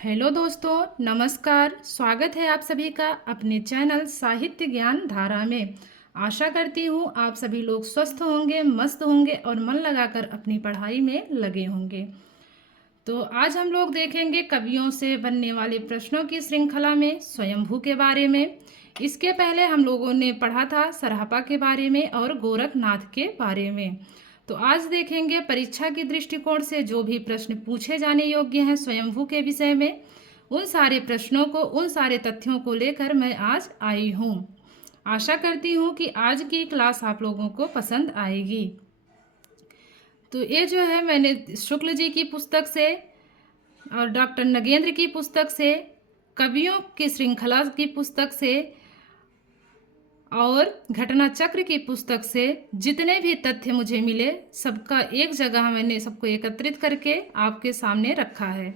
Hello दोस्तों, नमस्कार। स्वागत है आप सभी का अपने चैनल साहित्य ज्ञान धारा में। आशा करती हूँ आप सभी लोग स्वस्थ होंगे, मस्त होंगे और मन लगाकर अपनी पढ़ाई में लगे होंगे। तो आज हम लोग देखेंगे कवियों से बनने वाले प्रश्नों की श्रृंखला में स्वयंभू के बारे में। इसके पहले हम लोगों ने पढ़ा था सराहपा के बारे में और गोरखनाथ के बारे में। तो आज देखेंगे परीक्षा की दृष्टिकोण से जो भी प्रश्न पूछे जाने योग्य हैं स्वयंभू के विषय में, उन सारे प्रश्नों को, उन सारे तथ्यों को लेकर मैं आज आई हूँ। आशा करती हूँ कि आज की क्लास आप लोगों को पसंद आएगी। तो ये जो है मैंने शुक्ल जी की पुस्तक से और डॉक्टर नगेंद्र की पुस्तक से, कवियों की श्रृंखला की पुस्तक से और घटना चक्र की पुस्तक से जितने भी तथ्य मुझे मिले सबका एक जगह मैंने सबको एकत्रित करके आपके सामने रखा है।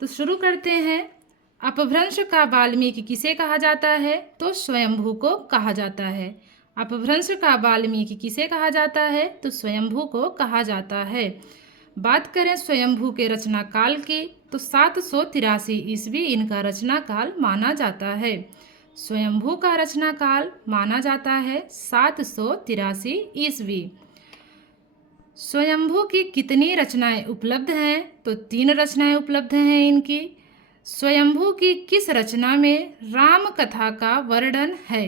तो शुरू करते हैं। अपभ्रंश का वाल्मीकि किसे कहा जाता है? तो स्वयंभू को कहा जाता है। अपभ्रंश का वाल्मीकि किसे कहा जाता है? तो स्वयंभू को कहा जाता है। बात करें स्वयंभू के रचना काल की तो 783 ईस्वी इनका रचना काल माना जाता है। स्वयंभू का रचना काल माना जाता है 783 ईस्वी। स्वयंभू की कितनी रचनाएं उपलब्ध हैं? तो 3 रचनाएं उपलब्ध हैं इनकी। स्वयंभू की किस रचना में राम कथा का वर्णन है?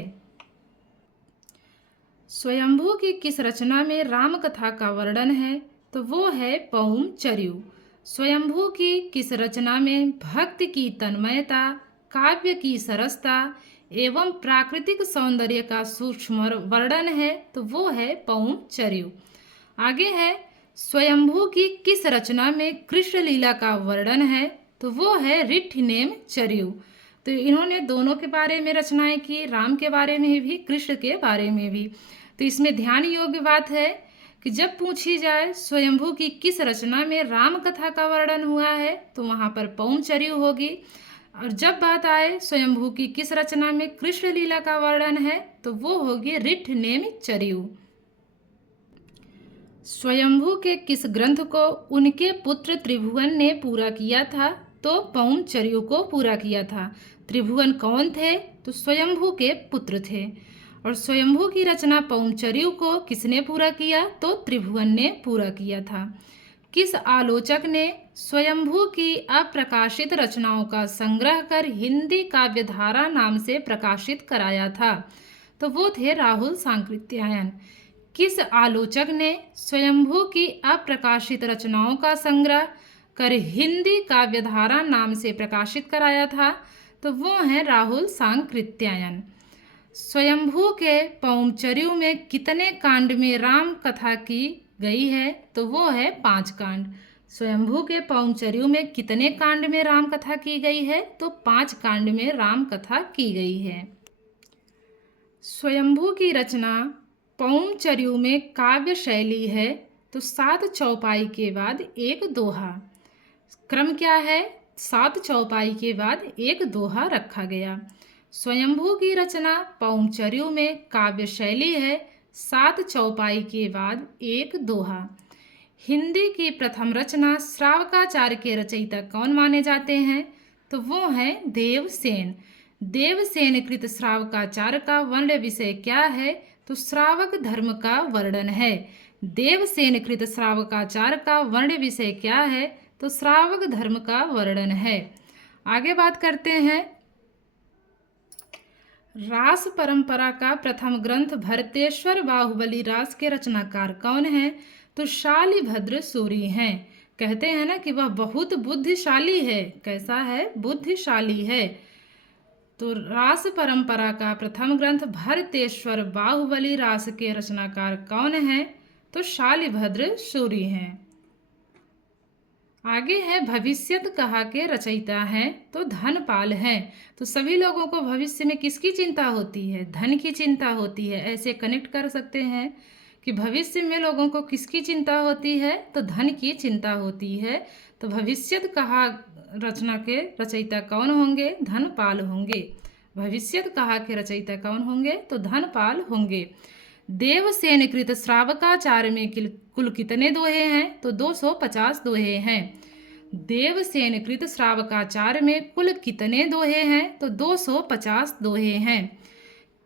स्वयंभू की किस रचना में राम कथा का वर्णन है? तो वो है पौम चर्यु। स्वयंभू की किस रचना में भक्ति की तन्मयता, काव्य की सरसता एवं प्राकृतिक सौंदर्य का सूक्ष्म वर्णन है? तो वो है पौम चर्यु। आगे है स्वयंभू की किस रचना में कृष्ण लीला का वर्णन है? तो वो है ऋठनेम चर्यु। तो इन्होंने दोनों के बारे में रचनाएं की, राम के बारे में भी, कृष्ण के बारे में भी। तो इसमें ध्यान योग्य बात है कि जब पूछी जाए स्वयंभू की किस रचना में राम कथा का वर्णन हुआ है तो वहाँ पर पौम चर्यु होगी, और जब बात आए स्वयंभू की किस रचना में कृष्ण लीला का वर्णन है तो वो होगी ऋठनेम चर्यु। स्वयंभू के किस ग्रंथ को उनके पुत्र त्रिभुवन ने पूरा किया था? तो पौम चर्यु को पूरा किया था। त्रिभुवन कौन थे? तो स्वयंभू के पुत्र थे। और स्वयंभू की रचना पौम चर्यु को किसने पूरा किया? तो त्रिभुवन ने पूरा किया था। किस आलोचक ने स्वयंभू की अप्रकाशित रचनाओं का संग्रह कर हिंदी काव्यधारा नाम से प्रकाशित कराया था? तो वो थे राहुल सांकृत्यायन। किस आलोचक ने स्वयंभू की अप्रकाशित रचनाओं का संग्रह कर हिंदी काव्यधारा नाम से प्रकाशित कराया था? तो वो हैं राहुल सांकृत्यायन। स्वयंभू के पौम चर्यु में कितने कांड में राम कथा की गई है? तो वो है 5 कांड। स्वयंभू के पौम चर्यु में कितने कांड में राम कथा की गई है? तो 5 कांड में राम कथा की गई है। स्वयंभू की रचना पौम चर्यु में काव्य शैली है तो 7 चौपाई के बाद एक दोहा। क्रम क्या है? 7 चौपाई के बाद एक दोहा रखा गया। स्वयंभू की रचना पौम चर्यु में काव्य शैली है 7 चौपाई के बाद एक दोहा। हिंदी की प्रथम रचना श्रावकाचार्य के रचयिता कौन माने जाते हैं? तो वो हैं देवसेन। देवसेन कृत श्रावकाचार्य का वर्ण विषय क्या है? तो श्रावक धर्म का वर्णन है। देवसेन कृत श्रावकाचार्य का वर्ण विषय क्या है? तो श्रावक धर्म का वर्णन है। आगे बात करते हैं। रास परंपरा का प्रथम ग्रंथ भरतेश्वर बाहुबली रास के रचनाकार कौन है? तो शालिभद्र सूरि हैं। कहते हैं ना कि वह बहुत बुद्धिशाली है। कैसा है? बुद्धिशाली है। तो रास परंपरा का प्रथम ग्रंथ भरतेश्वर बाहुबली रास के रचनाकार कौन है? तो शालिभद्र सूरि हैं। आगे है भविष्यत कहा के रचयिता हैं तो धनपाल हैं। तो सभी लोगों को भविष्य में किसकी चिंता होती है? धन की चिंता होती है। ऐसे कनेक्ट कर सकते हैं कि भविष्य में लोगों को किसकी चिंता होती है? तो धन की चिंता होती है। तो भविष्यत कहा रचना के रचयिता कौन होंगे? धनपाल होंगे। भविष्यत कहा के रचयिता कौन होंगे? तो धनपाल होंगे। देवसेन कृत श्रावकाचार्य में कुल कितने दोहे हैं? तो 250 दोहे हैं। देवसेन कृत श्रावकाचार्य में कुल कितने दोहे हैं? तो 250 दोहे हैं।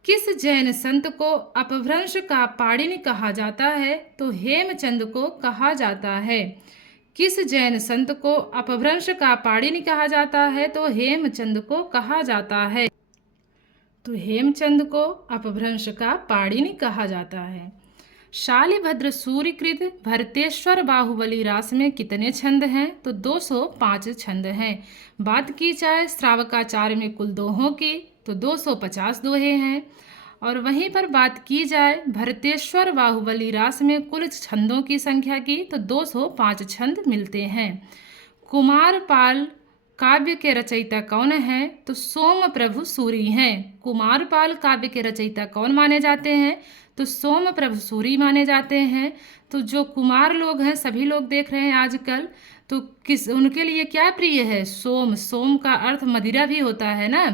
किस जैन संत को अपभ्रंश का पाणिनि कहा जाता है? तो हेमचंद को कहा जाता है। किस जैन संत को अपभ्रंश का पाणिनि कहा जाता है? तो हेमचंद को कहा जाता है। तो हेमचंद को अपभ्रंश का पाणिनि कहा जाता है। शालिभद्र सूर्यकृत भरतेश्वर बाहुबली रास में कितने छंद हैं? तो 205 छंद हैं। बात की जाए श्रावकाचार्य में कुल दोहों की तो 250 दोहे हैं। और वहीं पर बात की जाए भरतेश्वर बाहुबली रास में कुल छंदों की संख्या की तो 205 छंद मिलते हैं। कुमारपाल काव्य के रचयिता कौन हैं? तो सोम प्रभु सूरी हैं। कुमारपाल काव्य के रचयिता कौन माने जाते हैं? तो सोम प्रभु सूरी माने जाते हैं। तो जो कुमार लोग हैं, सभी लोग देख रहे हैं आजकल, तो उनके लिए क्या प्रिय है? सोम। सोम का अर्थ मदिरा भी होता है ना।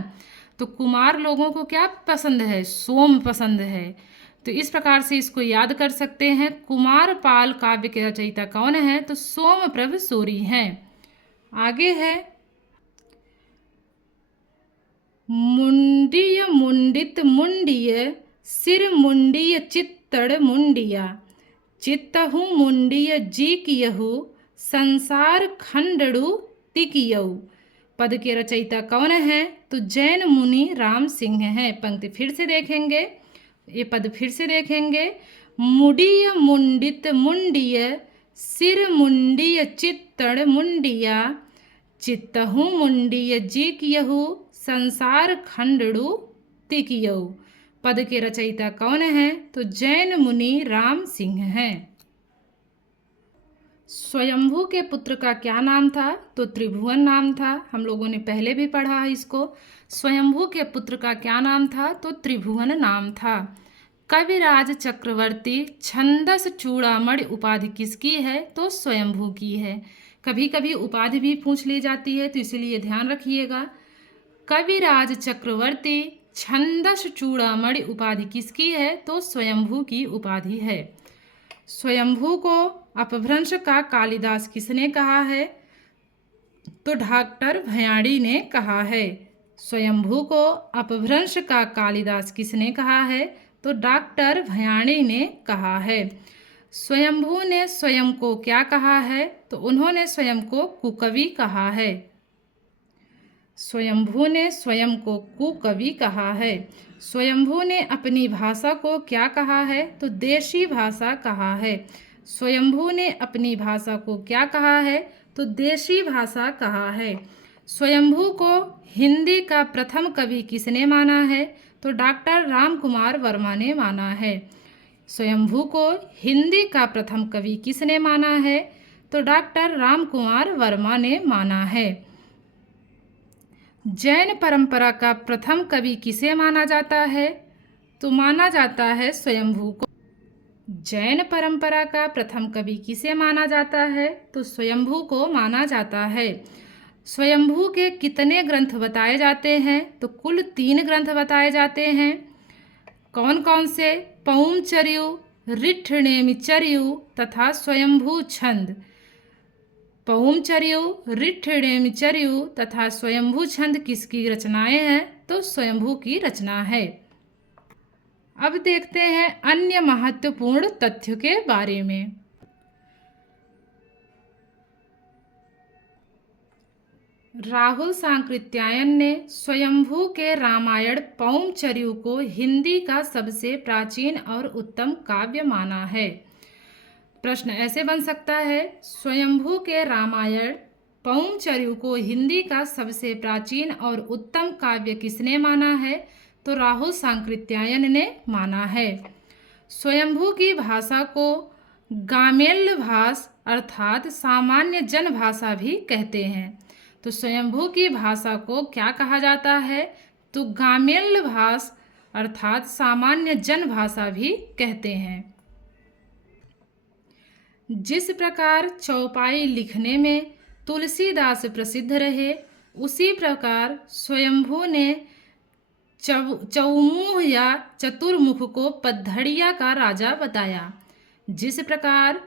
तो कुमार लोगों को क्या पसंद है? सोम पसंद है। तो इस प्रकार से इसको याद कर सकते हैं। कुमारपाल काव्य के रचयिता कौन है? तो सोम प्रभु सूरी हैं। आगे है मुंडीय मुंडित मुंडीय सिर मुंडीय चित्तड़ मुंडिया चित्तहु मुंडीय जी कियहु संसार खंडड़ु तिकियऊ। पद के रचयिता कौन है? तो जैन मुनि राम सिंह हैं। पंक्ति फिर से देखेंगे, ये पद फिर से देखेंगे। मुडीय मुंडित मुंडीय सिर मुंडीय चित्तड़ मुंडिया चित्तहु मुंडीय जी कियहु संसार खंडड़ु तिकियऊ। पद के रचयिता कौन है? तो जैन मुनि राम सिंह हैं। स्वयंभू के पुत्र का क्या नाम था? तो त्रिभुवन नाम था। हम लोगों ने पहले भी पढ़ा है इसको। स्वयंभू के पुत्र का क्या नाम था? तो त्रिभुवन नाम था। कविराज चक्रवर्ती छंदस चूड़ामणि उपाधि किसकी है? तो स्वयंभू की है। कभी कभी उपाधि भी पूछ ली जाती है, तो इसीलिए ध्यान रखिएगा। कविराज चक्रवर्ती छंदस चूड़ामणि उपाधि किसकी है? तो स्वयंभू की उपाधि है। स्वयंभू को अपभ्रंश का कालिदास किसने कहा है? तो डॉक्टर भयाड़ी ने कहा है। स्वयंभू को अपभ्रंश का कालिदास किसने कहा है? तो डॉक्टर भयाड़ी ने कहा है। स्वयंभू ने स्वयं को क्या कहा है? तो उन्होंने स्वयं को कुकवि कहा है। स्वयंभू ने स्वयं को कुकवि कहा है। स्वयंभू ने अपनी भाषा को क्या कहा है? तो देशी भाषा कहा है। स्वयंभू ने अपनी भाषा को क्या कहा है? तो देशी भाषा कहा है। स्वयंभू को हिंदी का प्रथम कवि किसने माना है? तो डॉक्टर रामकुमार वर्मा ने माना है। स्वयंभू को हिंदी का प्रथम कवि किसने माना है? तो डॉक्टर रामकुमार वर्मा ने माना है। जैन परंपरा का प्रथम कवि किसे माना जाता है? तो माना जाता है स्वयंभू को। जैन परंपरा का प्रथम कवि किसे माना जाता है? तो स्वयंभू को माना जाता है। स्वयंभू के कितने ग्रंथ बताए जाते हैं? तो कुल 3 ग्रंथ बताए जाते हैं। कौन कौन से? पौमचर्यु, ऋठनेमिचर्यु तथा स्वयंभू छंद। पौमचर्यु, ऋठनेमिचर्यु तथा स्वयंभू छंद किसकी रचनाएं हैं? तो स्वयंभू की रचना है। अब देखते हैं अन्य महत्वपूर्ण तथ्य के बारे में। राहुल सांकृत्यायन ने स्वयंभू के रामायण पौमचर्यु को हिंदी का सबसे प्राचीन और उत्तम काव्य माना है। प्रश्न ऐसे बन सकता है, स्वयंभू के रामायण पौमचर्यु को हिंदी का सबसे प्राचीन और उत्तम काव्य किसने माना है? तो राहुल सांकृत्यायन ने माना है। स्वयंभू की भाषा को गामेल्य भाष अर्थात सामान्य जन भाषा भी कहते हैं। तो स्वयंभू की भाषा को क्या कहा जाता है? तो गामेल्य भाष अर्थात सामान्य जन भाषा भी कहते हैं। जिस प्रकार चौपाई लिखने में तुलसीदास प्रसिद्ध रहे, उसी प्रकार स्वयंभू ने चौमुख या चतुर्मुख को पद्धड़िया का राजा बताया। जिस प्रकार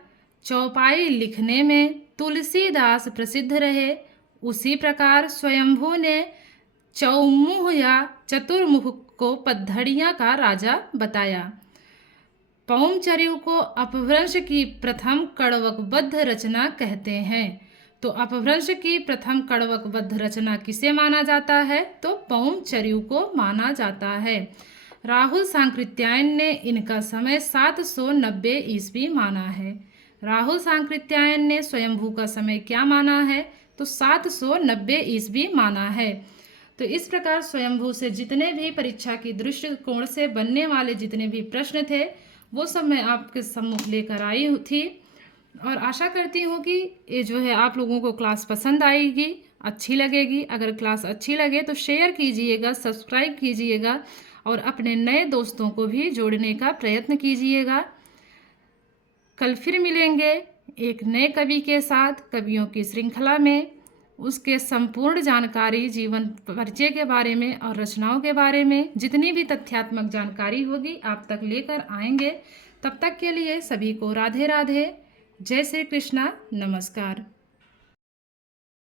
चौपाई लिखने में तुलसीदास प्रसिद्ध रहे, उसी प्रकार स्वयंभू ने चौमुख या चतुर्मुख को पद्धड़ियाँ का राजा बताया। पौमचर्यु को अपभ्रंश की प्रथम कड़वकबद्ध रचना कहते हैं। तो अपभ्रंश की प्रथम कड़वकबद्ध रचना किसे माना जाता है? तो पौमचर्यु को माना जाता है। राहुल सांकृत्यायन ने इनका समय 790 ईस्वी माना है। राहुल सांकृत्यायन ने स्वयंभू का समय क्या माना है? तो 790 ईस्वी माना है। तो इस प्रकार स्वयंभू से जितने भी परीक्षा की दृष्टिकोण से बनने वाले जितने भी प्रश्न थे वो सब मैं आपके सम्मुख लेकर आई थी, और आशा करती हूँ कि ये जो है आप लोगों को क्लास पसंद आएगी, अच्छी लगेगी। अगर क्लास अच्छी लगे तो शेयर कीजिएगा, सब्सक्राइब कीजिएगा और अपने नए दोस्तों को भी जोड़ने का प्रयत्न कीजिएगा। कल फिर मिलेंगे एक नए कवि के साथ, कवियों की श्रृंखला में। उसके संपूर्ण जानकारी, जीवन परिचय के बारे में और रचनाओं के बारे में जितनी भी तथ्यात्मक जानकारी होगी आप तक लेकर आएंगे। तब तक के लिए सभी को राधे राधे, जय श्री कृष्णा, नमस्कार।